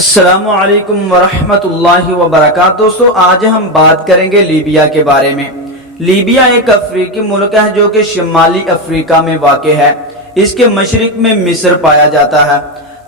السلام علیکم ورحمۃ اللہ وبرکاتہ۔ دوستو آج ہم بات کریں گے لیبیا کے بارے میں۔ لیبیا ایک افریقی ملک ہے جو کہ شمالی افریقہ میں واقع ہے۔ اس کے مشرق میں مصر پایا جاتا ہے۔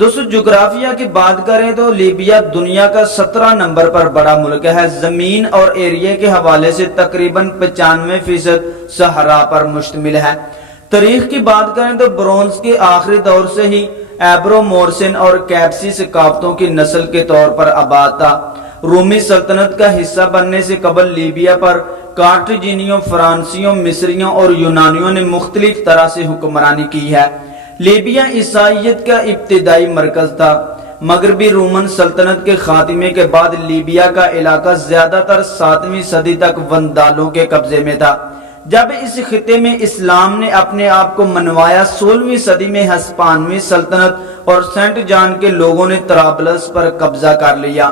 دوستو جغرافیہ کی بات کریں تو لیبیا دنیا کا 17 نمبر پر بڑا ملک ہے۔ زمین اور ایریا کے حوالے سے تقریباً 95% صحرا پر مشتمل ہے۔ تاریخ کی بات کریں تو برونز کے آخری دور سے ہی ایبرو مورسن اور کیپسی ثقافتوں کی نسل کے طور پر آباد تھا۔ رومی سلطنت کا حصہ بننے سے قبل لیبیا پر کارتاجینیوں، فرانسیوں، مصریوں اور یونانیوں نے مختلف طرح سے حکمرانی کی ہے۔ لیبیا عیسائیت کا ابتدائی مرکز تھا۔ مغربی رومن سلطنت کے خاتمے کے بعد لیبیا کا علاقہ زیادہ تر 7ویں صدی تک وندالوں کے قبضے میں تھا۔ جب اس خطے میں اسلام نے اپنے آپ کو منوایا، 16ویں صدی میں ہسپانوی سلطنت اور سینٹ جان کے لوگوں نے طرابلس پر قبضہ کر لیا،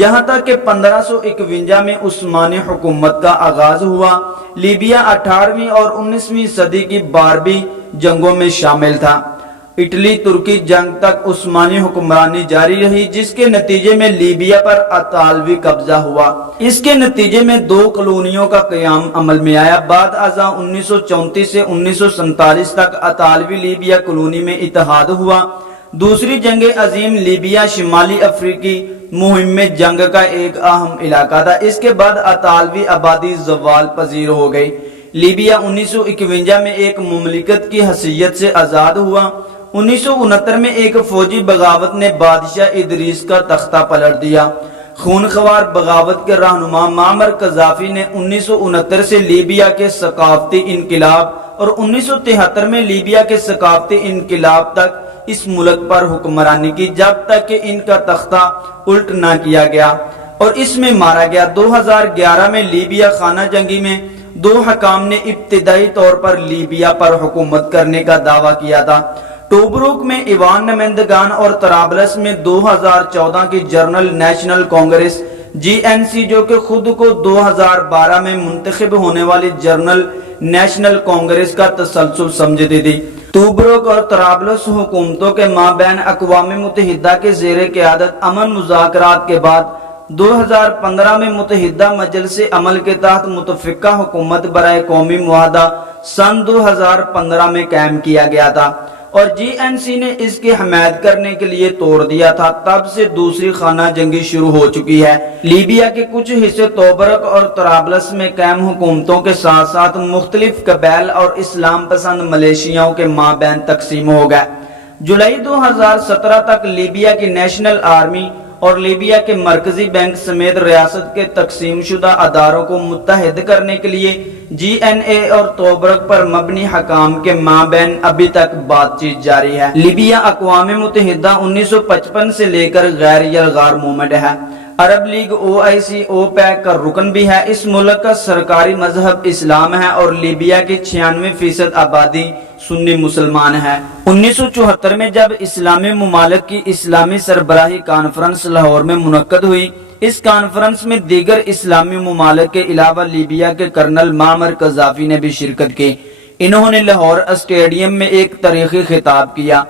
یہاں تک کہ 1551 میں عثمانی حکومت کا آغاز ہوا۔ لیبیا 18ویں اور 19ویں صدی کی باربی جنگوں میں شامل تھا۔ اٹلی ترکی جنگ تک عثمانی حکمرانی جاری رہی، جس کے نتیجے میں لیبیا پر اطالوی قبضہ ہوا۔ اس کے نتیجے میں 2 کالونیوں کا قیام عمل میں آیا۔ بعد ازاں 1934 سے 1947 تک اطالوی لیبیا کالونی میں اتحاد ہوا۔ دوسری جنگ عظیم لیبیا شمالی افریقی مہم میں جنگ کا ایک اہم علاقہ تھا۔ اس کے بعد اطالوی آبادی زوال پذیر ہو گئی۔ لیبیا 1951 میں ایک مملکت کی حیثیت سے آزاد ہوا۔ 1969 میں ایک فوجی بغاوت نے بادشاہ ادریس کا تختہ پلٹ دیا۔ خونخوار بغاوت کے رہنما معمر قذافی نے 1969 سے لیبیا کے ثقافتی انقلاب اور 1973 میں لیبیا کے ثقافتی انقلاب تک اس ملک پر حکمرانی کی، جب تک کہ ان کا تختہ الٹ نہ کیا گیا اور اس میں مارا گیا۔ 2011 میں لیبیا خانہ جنگی میں 2 حکام نے ابتدائی طور پر لیبیا پر حکومت کرنے کا دعویٰ کیا تھا۔ ٹوبروک میں ایوان نمائندگان اور طرابلس میں 2014 کی جنرل نیشنل کانگریس GNC، جو کہ خود کو 2012 میں منتخب ہونے والی جنرل نیشنل کانگریس کا تسلسل سمجھتی تھی۔ ٹوبروک اور طرابلس حکومتوں کے مابین اقوام متحدہ کے زیر قیادت امن مذاکرات کے بعد 2015 میں متحدہ مجلس عمل کے تحت متفقہ حکومت برائے قومی معاہدہ سن 2015 میں قائم کیا گیا تھا اور GNC نے اس کی حمایت کرنے کے لیے توڑ دیا تھا۔ تب سے دوسری خانہ جنگی شروع ہو چکی ہے۔ لیبیا کے کچھ حصے توبرک اور طرابلس میں قائم حکومتوں کے ساتھ ساتھ مختلف قبائل اور اسلام پسند ملیشیاؤں کے مابین تقسیم ہو گئے۔ جولائی 2017 تک لیبیا کی نیشنل آرمی اور لیبیا کے مرکزی بینک سمیت ریاست کے تقسیم شدہ اداروں کو متحد کرنے کے لیے GNA اور توبرک پر مبنی حکام کے مابین ابھی تک بات چیت جاری ہے۔ لیبیا اقوام متحدہ 1955 سے لے کر غیر یلغار موومنٹ ہے۔ عرب لیگ OIC OPEC کا رکن بھی ہے۔ اس ملک کا سرکاری مذہب اسلام ہے اور لیبیا کی 96% آبادی سنی مسلمان ہے۔ 1974 میں جب اسلامی ممالک کی اسلامی سربراہی کانفرنس لاہور میں منعقد ہوئی، اس کانفرنس میں دیگر اسلامی ممالک کے علاوہ لیبیا کے کرنل معمر قذافی نے بھی شرکت کی۔ انہوں نے لاہور اسٹیڈیم میں ایک تاریخی خطاب کیا۔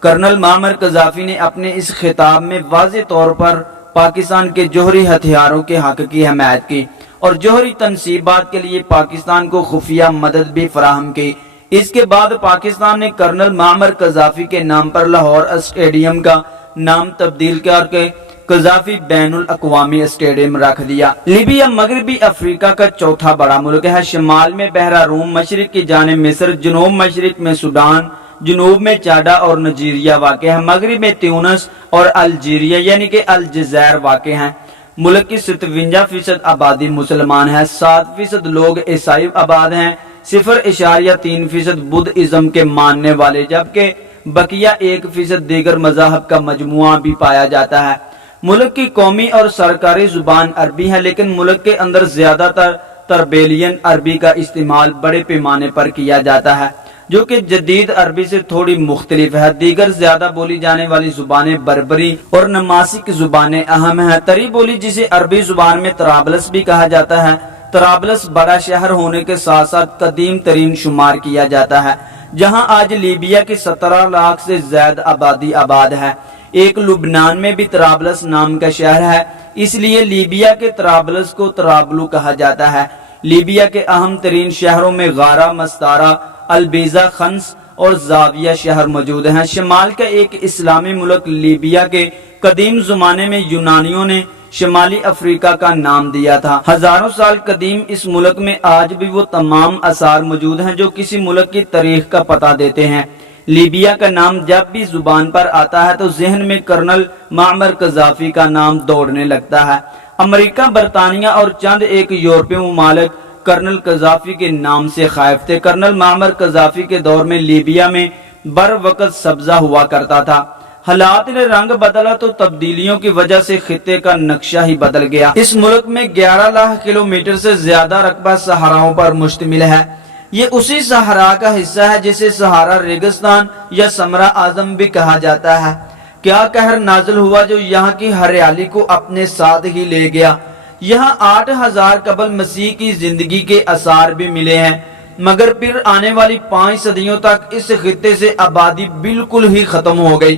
کرنل معمر قذافی نے اپنے اس خطاب میں واضح طور پر پاکستان کے جوہری ہتھیاروں کے حق کی حمایت کی اور جوہری تنصیبات کے لیے پاکستان کو خفیہ مدد بھی فراہم کی۔ اس کے بعد پاکستان نے کرنل معمر قذافی کے نام پر لاہور اسٹیڈیم کا نام تبدیل کر کے قذافی بین الاقوامی اسٹیڈیم رکھ دیا۔ لیبیا مغربی افریقہ کا چوتھا بڑا ملک ہے۔ شمال میں بحیرہ روم، مشرق کی جانب مصر، جنوب مشرق میں سوڈان، جنوب میں چاڈا اور نائجیریا واقع ہے۔ مغرب میں تیونس اور الجیریا یعنی کہ الجزائر واقع ہیں۔ ملک کی 57% آبادی مسلمان ہے، 7% لوگ عیسائی آباد ہیں، 0.3% بدھ ازم کے ماننے والے، جبکہ بقیہ 1% دیگر مذاہب کا مجموعہ بھی پایا جاتا ہے۔ ملک کی قومی اور سرکاری زبان عربی ہے، لیکن ملک کے اندر زیادہ تر تربیلین عربی کا استعمال بڑے پیمانے پر کیا جاتا ہے، جو کہ جدید عربی سے تھوڑی مختلف ہے۔ دیگر زیادہ بولی جانے والی زبانیں بربری اور نماسک زبانیں اہم ہیں۔ تری بولی جسے عربی زبان میں طرابلس بھی کہا جاتا ہے، طرابلس بڑا شہر ہونے کے ساتھ ساتھ قدیم ترین شمار کیا جاتا ہے، جہاں آج لیبیا کی 17 لاکھ سے زائد آبادی آباد ہے۔ ایک لبنان میں بھی طرابلس نام کا شہر ہے، اس لیے لیبیا کے طرابلس کو طرابلو کہا جاتا ہے۔ لیبیا کے اہم ترین شہروں میں غارہ، مستارا، البیزا، خنس اور زاویہ شہر موجود ہیں۔ شمال کا ایک اسلامی ملک لیبیا کے قدیم زمانے میں یونانیوں نے شمالی افریقہ کا نام دیا تھا۔ ہزاروں سال قدیم اس ملک میں آج بھی وہ تمام آثار موجود ہیں جو کسی ملک کی تاریخ کا پتہ دیتے ہیں۔ لیبیا کا نام جب بھی زبان پر آتا ہے تو ذہن میں کرنل معمر قذافی کا نام دوڑنے لگتا ہے۔ امریکہ، برطانیہ اور چند ایک یورپی ممالک کرنل قذافی کے نام سے خائف تھے۔ کرنل معمر قذافی کے دور میں لیبیا میں بر وقت سبزہ ہوا کرتا تھا۔ حالات نے رنگ بدلا تو تبدیلیوں کی وجہ سے خطے کا نقشہ ہی بدل گیا۔ اس ملک میں 11 لاکھ کلومیٹر سے زیادہ رقبہ صحراؤں پر مشتمل ہے۔ یہ اسی صحرا کا حصہ ہے جسے صحارا ریگستان یا سمرا اعظم بھی کہا جاتا ہے۔ کیا قہر نازل ہوا جو یہاں کی ہریالی کو اپنے ساتھ ہی لے گیا۔ یہاں 8000 قبل مسیح کی زندگی کے آثار بھی ملے ہیں، مگر پھر آنے والی 5 صدیوں تک اس خطے سے آبادی بالکل ہی ختم ہو گئی۔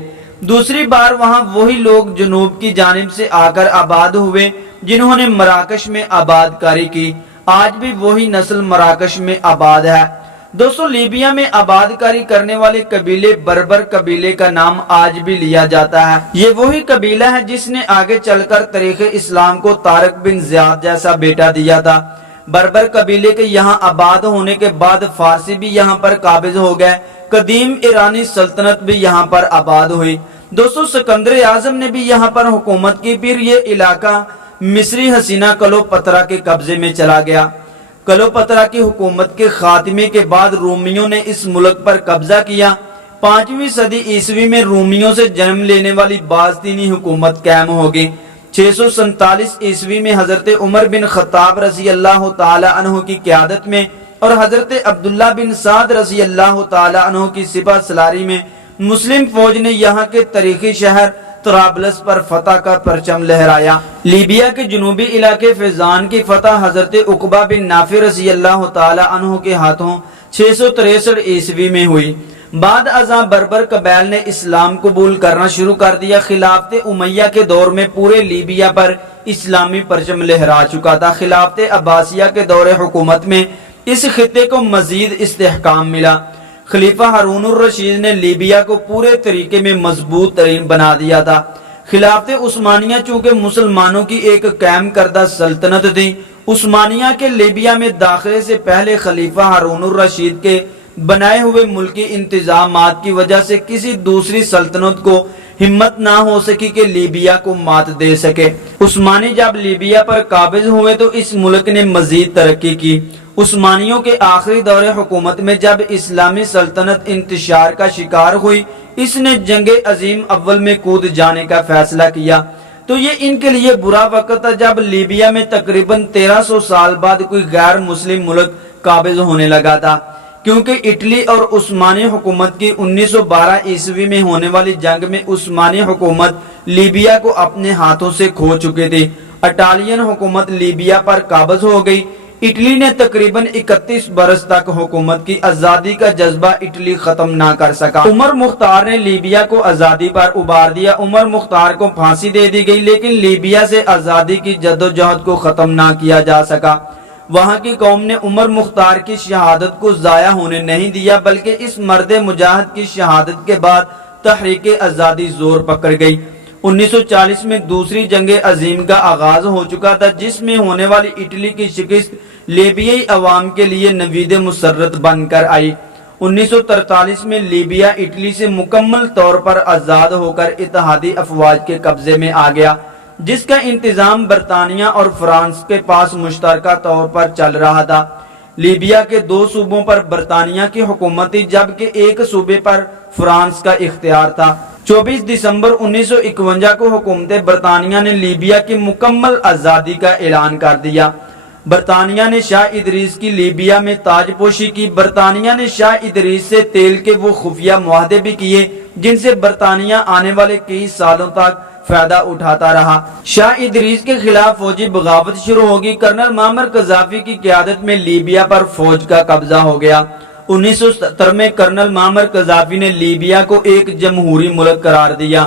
دوسری بار وہاں وہی لوگ جنوب کی جانب سے آ کر آباد ہوئے جنہوں نے مراکش میں آباد کاری کی۔ آج بھی وہی نسل مراکش میں آباد ہے۔ دوستو، لیبیا میں آباد کاری کرنے والے قبیلے بربر قبیلے کا نام آج بھی لیا جاتا ہے۔ یہ وہی قبیلہ ہے جس نے آگے چل کر تاریخ اسلام کو طارق بن زیاد جیسا بیٹا دیا تھا۔ بربر قبیلے کے یہاں آباد ہونے کے بعد فارسی بھی یہاں پر قابض ہو گئے۔ قدیم ایرانی سلطنت بھی یہاں پر آباد ہوئی۔ دوستو، سکندر اعظم نے بھی یہاں پر حکومت کی، پھر یہ علاقہ مصری حسینہ کلوپترا کے قبضے میں چلا گیا۔ کلوپترا کی حکومت کے خاتمے کے بعد رومیوں نے اس ملک پر قبضہ کیا۔ 5ویں صدی عیسوی میں رومیوں سے جنم لینے والی باذتینی حکومت قائم ہوگی۔ 647 عیسوی میں حضرت عمر بن خطاب رضی اللہ تعالی عنہ کی قیادت میں اور حضرت عبداللہ بن سعد رضی اللہ تعالی عنہ کی سپہ سالاری میں مسلم فوج نے یہاں کے تاریخی شہر طرابلس پر فتح کا پرچم لہرایا۔ لیبیا کے جنوبی علاقے فیضان کی فتح حضرت عقبہ بن نافع رضی اللہ تعالی عنہ کے ہاتھوں 663 عیسوی میں ہوئی۔ بعد ازاں بربر قبائل نے اسلام قبول کرنا شروع کر دیا۔ خلافت امیہ کے دور میں پورے لیبیا پر اسلامی پرچم لہرا چکا تھا۔ خلافت عباسیہ کے دور حکومت میں اس خطے کو مزید استحکام ملا۔ خلیفہ ہارون الرشید نے لیبیا کو پورے طریقے میں مضبوط ترین بنا دیا تھا۔ خلافت عثمانیہ چونکہ مسلمانوں کی ایک قائم کردہ سلطنت تھی، عثمانیہ کے لیبیا میں داخلے سے پہلے خلیفہ ہارون الرشید کے بنائے ہوئے ملکی انتظامات کی وجہ سے کسی دوسری سلطنت کو ہمت نہ ہو سکی کہ لیبیا کو مات دے سکے۔ عثمانی جب لیبیا پر قابض ہوئے تو اس ملک نے مزید ترقی کی۔ عثمانیوں کے آخری دور حکومت میں جب اسلامی سلطنت انتشار کا شکار ہوئی، اس نے جنگ عظیم اول میں کود جانے کا فیصلہ کیا۔ تو یہ ان کے لیے برا وقت تھا جب لیبیا میں تقریباً 1300 سال بعد کوئی غیر مسلم ملک قابض ہونے لگا تھا، کیونکہ اٹلی اور عثمانی حکومت کی 1912 عیسوی میں ہونے والی جنگ میں عثمانی حکومت لیبیا کو اپنے ہاتھوں سے کھو چکے تھی۔ اٹالین حکومت لیبیا پر قابض ہو گئی۔ اٹلی نے تقریباً 31 برس تک حکومت کی۔ آزادی کا جذبہ اٹلی ختم نہ کر سکا۔ عمر مختار نے لیبیا کو آزادی پر ابھار دیا۔ عمر مختار کو پھانسی دے دی گئی، لیکن لیبیا سے آزادی کی جدوجہد کو ختم نہ کیا جا سکا۔ وہاں کی قوم نے عمر مختار کی شہادت کو ضائع ہونے نہیں دیا، بلکہ اس مرد مجاہد کی شہادت کے بعد تحریک آزادی زور پکڑ گئی۔ 1940 میں دوسری جنگ عظیم کا آغاز ہو چکا تھا، جس میں ہونے والی اٹلی کی شکست لیبیائی عوام کے لیے نوید مسرت بن کر آئی۔ 1943 میں لیبیا اٹلی سے مکمل طور پر آزاد ہو کر اتحادی افواج کے قبضے میں آ گیا، جس کا انتظام برطانیہ اور فرانس کے پاس مشترکہ طور پر چل رہا تھا۔ لیبیا کے 2 صوبوں پر برطانیہ کی حکومت تھی، جبکہ ایک صوبے پر فرانس کا اختیار تھا۔ 24 دسمبر 1951 کو حکومت برطانیہ نے لیبیا کی مکمل آزادی کا اعلان کر دیا۔ برطانیہ نے شاہ ادریس کی لیبیا میں تاج پوشی کی۔ برطانیہ نے شاہ ادریس سے تیل کے وہ خفیہ معاہدے بھی کیے جن سے برطانیہ آنے والے کئی سالوں تک فائدہ اٹھاتا رہا۔ شاہ ادریس کے خلاف فوجی بغاوت شروع ہوگی۔ کرنل معمر قذافی کی قیادت میں لیبیا پر فوج کا قبضہ ہو گیا۔ 1970 میں کرنل معمر قذافی نے لیبیا کو ایک جمہوری ملک قرار دیا۔